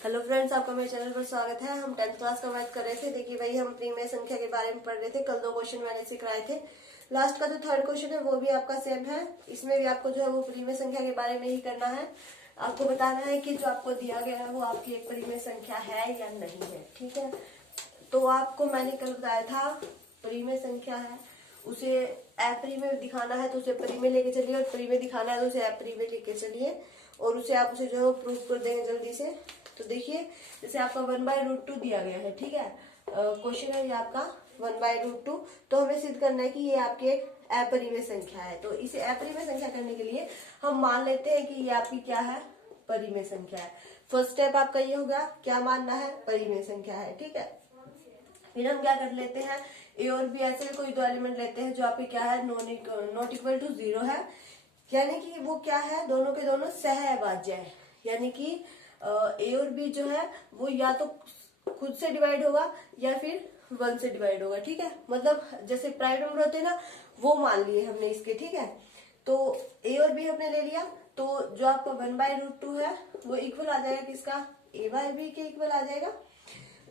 Hello friends, आपका मेरे channel पर स्वागत है। हम 10th क्लास का मैथ कर रहे थे। देखिए भाई, हम परिमेय संख्या के बारे में पढ़ रहे थे। कल 2 क्वेश्चन मैंने सिखाए थे। लास्ट का जो 3rd क्वेश्चन है वो भी आपका सेम है। इसमें भी आपको जो है वो परिमेय संख्या के बारे में ही करना है। आपको बताना है कि जो आपको दिया गया है वो आपकी एक परिमेय संख्या है या नहीं है। ठीक है, तो आपको मैंने कल बताया था परिमेय संख्या है, उसे अपरिमेय दिखाना है तो उसे परिमेय लेके चलिए, और परिमेय दिखाना है तो उसे अपरिमेय लेके चलिए, और उसे आप उसे जो है प्रूफ कर देंगे जल्दी से। तो देखिए, जैसे आपका 1/√2 दिया गया है। ठीक है, क्वेश्चन है ये आपका 1/√2। तो हमें सिद्ध करना है कि ये आपकी एक अपरिमेय संख्या है। तो इसे अपरिमेय संख्या करने के लिए हम मान लेते हैं कि ये आपकी क्या है, परिमेय संख्या है। फर्स्ट स्टेप आपका ये होगा, क्या मानना है, परिमेय संख्या है। ठीक है, फिर हम क्या कर लेते हैं, ए और बी ऐसे कोई दो एलिमेंट लेते हैं जो आपके क्या है, नॉट इक्वल टू 0 है, यानी कि वो क्या है, दोनों के दोनों सहअभाज्य है। यानी कि ए और बी जो है वो या तो खुद से डिवाइड होगा या फिर 1 से डिवाइड होगा। ठीक है, मतलब जैसे प्राइम नंबर होते हैं ना, वो मान लिए हमने इसके। ठीक है, तो ए और बी हमने ले लिया, तो जो आपका 1/√2 है वो इक्वल आ जाएगा किसका, ए बाय बी के इक्वल आ जाएगा।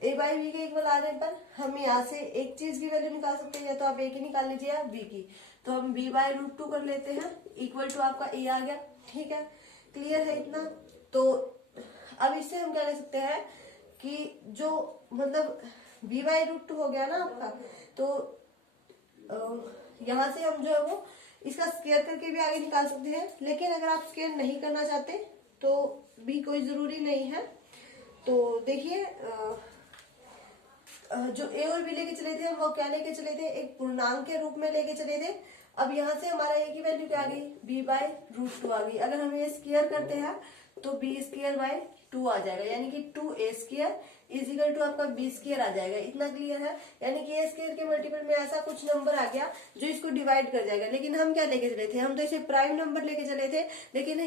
ए बाई बी के इक्वल आने पर हम यहाँ से एक चीज की वैल्यू निकाल सकते हैं, या तो आप ए की निकाल लीजिए या बी की। तो हम b/√2 कर लेते हैं, इक्वल टू आपका ए आ गया। ठीक है, क्लियर है इतना। तो अब इससे हम क्या कर सकते हैं कि जो मतलब b/√2 हो गया ना आपका, तो यहाँ से हम जो है वो इसका स्क्वायर करके भी आगे निकाल सकते हैं। लेकिन अगर आप स्क्वायर नहीं करना चाहते तो भी कोई जरूरी नहीं है। तो देखिए, जो ए और बी लेके चले थे हम, वो क्या लेके चले थे, एक पूर्णांक के रूप में लेके चले थे। अब यहाँ से हमारा ए की वैल्यू क्या आ गई, b/√2 आ गई। अगर हम ये स्क्वायर करते हैं तो b² आ जाएगा, यानी कि 2a² इज इक्वल टू आपका b² आ जाएगा। इतना क्लियर है, यानी कि a² के मल्टीपल में ऐसा कुछ नंबर आ गया जो इसको डिवाइड कर जाएगा। लेकिन हम क्या लेके चले थे, हम तो इसे प्राइम नंबर लेके चले थे, लेकिन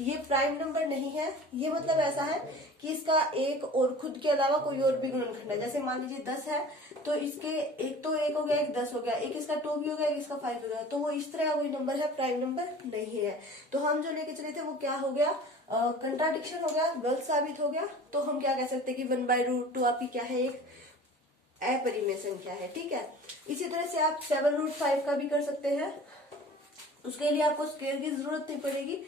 ये प्राइम नंबर नहीं है। ये मतलब ऐसा है कि इसका एक और खुद के अलावा कोई और भी गुणनखंड है। जैसे मान लीजिए 10 है, तो इसके एक तो 1 हो गया, एक 10 हो गया, एक इसका 2 भी हो गया, एक इसका 5 हो गया। तो वो इस तरह का कोई नंबर है, प्राइम नंबर नहीं है। तो हम जो लेके चले थे वो क्या हो गया, कंट्राडिक्शन हो गया, गलत साबित हो गया। तो हम क्या कह सकते हैं कि 1/√2 आपकी क्या है, एक अपरिमेय संख्या है। ठीक है, इसी तरह से आप 7√5 का भी कर सकते हैं। उसके लिए आपको स्क्वायर की जरूरत नहीं पड़ेगी।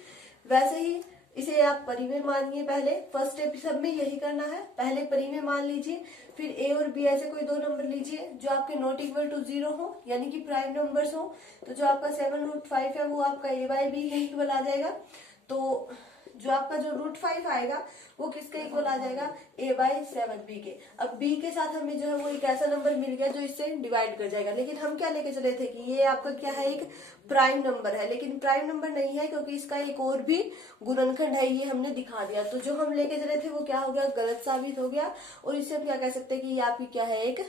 वैसे ही इसे आप परिमेय मानिए। पहले फर्स्ट स्टेप सब में यही करना है, पहले परिमेय मान लीजिए, फिर ए और बी ऐसे कोई दो नंबर लीजिए जो आपके नॉट इक्वल टू 0 हो, यानी कि प्राइम नंबर्स हो। तो जो आपका 7√5 है वो आपका ए बाई बी के इक्वल आ जाएगा। तो जो आपका जो √5 आएगा वो किसके इक्वल आ जाएगा, a/7b के। अब b के साथ हमें जो है वो एक ऐसा नंबर मिल गया जो इससे डिवाइड कर जाएगा। लेकिन हम क्या लेके चले थे कि ये आपका क्या है, एक प्राइम नंबर है, लेकिन प्राइम नंबर नहीं है क्योंकि इसका एक और भी गुणनखंड है, ये हमने दिखा दिया। तो जो हम लेके चले थे वो क्या हो गया, गलत साबित हो गया। और इससे हम क्या कह सकते हैं कि ये आपकी क्या है, एक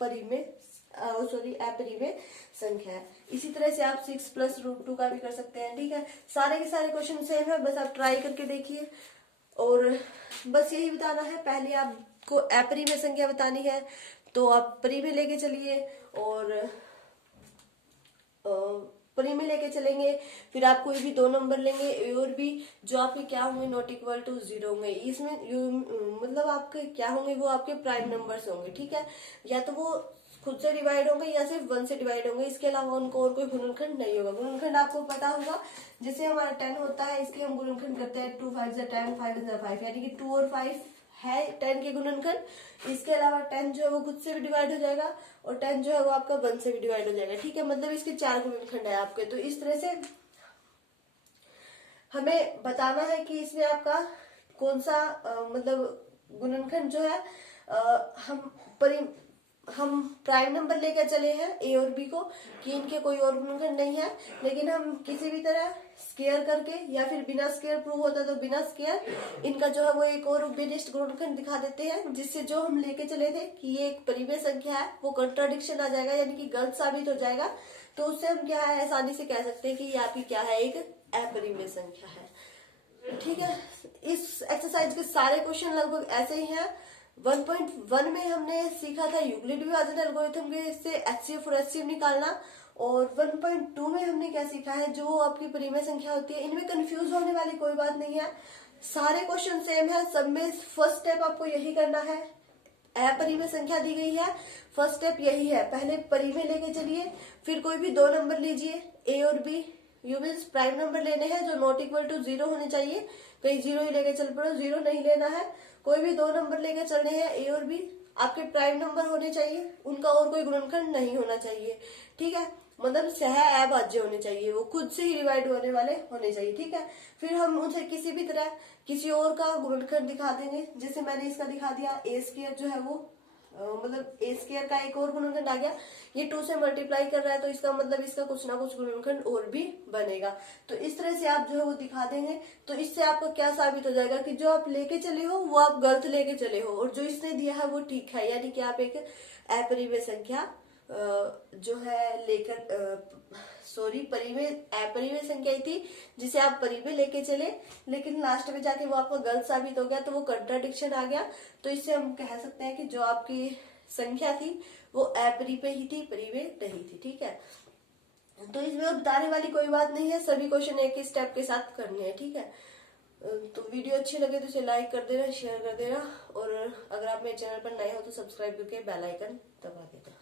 परिमेय अपरिमेय संख्या है। इसी तरह से आप 6+√2 का भी कर सकते हैं। ठीक है, सारे के सारे क्वेश्चन सेम है, बस आप ट्राई करके देखिए। और बस यही बताना है, पहले आपको अपरिमेय संख्या बतानी है तो आप परिमेय लेके चलिए, और परिमेय लेके चलेंगे। फिर आप कोई भी दो नंबर लेंगे ए और बी जो आपके क्या होंगे, नॉट इक्वल टू 0 होंगे। इसमें मतलब आपके क्या होंगे, वो आपके प्राइम नंबर्स होंगे। ठीक है, या तो वो खुद से डिवाइड होंगे या सिर्फ 1 से डिवाइड होंगे, इसके अलावा उनको और कोई गुणनखंड नहीं होगा। गुणनखंड आपको पता होगा, जैसे हमारा 10 होता है, इसके हम गुणनखंड करते हैं 2 5 10 5 5, यानी कि 2 और 5 है 10 के गुणनखंड। इसके अलावा 10 जो है वो खुद से भी डिवाइड हो जाएगा, और 10 जो है वो आपका 1 से भी डिवाइड हो जाएगा। ठीक है, मतलब इसके 4 गुणनखंड है आपके। तो इस तरह से हमें बताना है कि इसमें आपका कौन सा मतलब गुणनखंड जो है, हम प्राइम नंबर लेकर चले हैं ए और बी को कि इनके कोई और गुणनखंड नहीं है। लेकिन हम किसी भी तरह स्क्वायर करके या फिर बिना स्क्वायर प्रूव होता तो बिना स्क्वायर इनका जो है वो एक और विशिष्ट गुणनखंड दिखा देते हैं, जिससे जो हम लेके चले थे कि ये एक परिमेय संख्या है वो कंट्राडिक्शन आ जाएगा, यानी कि गलत साबित हो जाएगा। तो उससे हम क्या है, आसानी से कह सकते हैं कि ये आपकी क्या है, एक अपरिमेय संख्या है। ठीक है, इस एक्सरसाइज के सारे क्वेश्चन लगभग ऐसे ही हैं। 1.1 में हमने सीखा था यूक्लिड विभाजन एल्गोरिथम के इससे HCF और HCF निकालना, और 1.2 में हमने क्या सीखा है, जो आपकी परिमेय संख्या होती है। इनमें कंफ्यूज होने वाली कोई बात नहीं है। सारे क्वेश्चन सेम है, सब में फर्स्ट स्टेप आपको यही करना है। अपरिमेय संख्या दी गई है, फर्स्ट स्टेप यही है, पहले परिमेय लेके चलिए, फिर कोई भी दो नंबर लीजिए ए और B, you means prime number लेने हैं जो नॉट इक्वल टू 0 होने चाहिए, कहीं 0 ही लेके चल पड़ो, 0 नहीं लेना है, कोई भी दो नंबर लेके चलने हैं ए और बी, आपके प्राइम नंबर होने चाहिए, उनका और कोई गुणनखंड नहीं होना चाहिए, ठीक है, मतलब सह अभाज्य होने चाहिए, वो खुद से ही डिवाइड होने वाले होने चाहिए, ठीक है। फिर हम उसे किसी भी तरह किसी और का गुणनखंड दिखा देंगे, जैसे मैंने इसका दिखा दिया, ए स्क्वायर जो है वो मतलब ए स्क्वायर का एक और गुणनखंड आ गया, ये 2 से मल्टीप्लाई कर रहा है तो इसका मतलब इसका कुछ ना कुछ गुणनखंड और भी बनेगा। तो इस तरह से आप जो है वो दिखा देंगे, तो इससे आपका क्या साबित हो जाएगा कि जो आप लेके चले हो वो आप गलत लेके चले हो, और जो इसने दिया है वो ठीक है, यानी कि आप एक अपरिमेय संख्या जो है लेकर परिमेय अपरिमेय संख्या थी जिसे आप परिमेय लेके चले, लेकिन लास्ट में जाके वो आपको गलत साबित हो गया, तो वो कंट्राडिक्शन आ गया। तो इससे हम कह सकते हैं कि जो आपकी संख्या थी वो अपरिमेय ही थी, परिमेय नहीं थी, ठीक है। तो इसमें बताने वाली कोई बात नहीं है, सभी क्वेश्चन एक ही स्टेप के साथ करने हैं, ठीक है। तो वीडियो अच्छी लगे तो इसे लाइक कर देना, शेयर कर देना, और अगर आप मेरे चैनल पर नए हो तो सब्सक्राइब करके बेल आइकन दबा देना।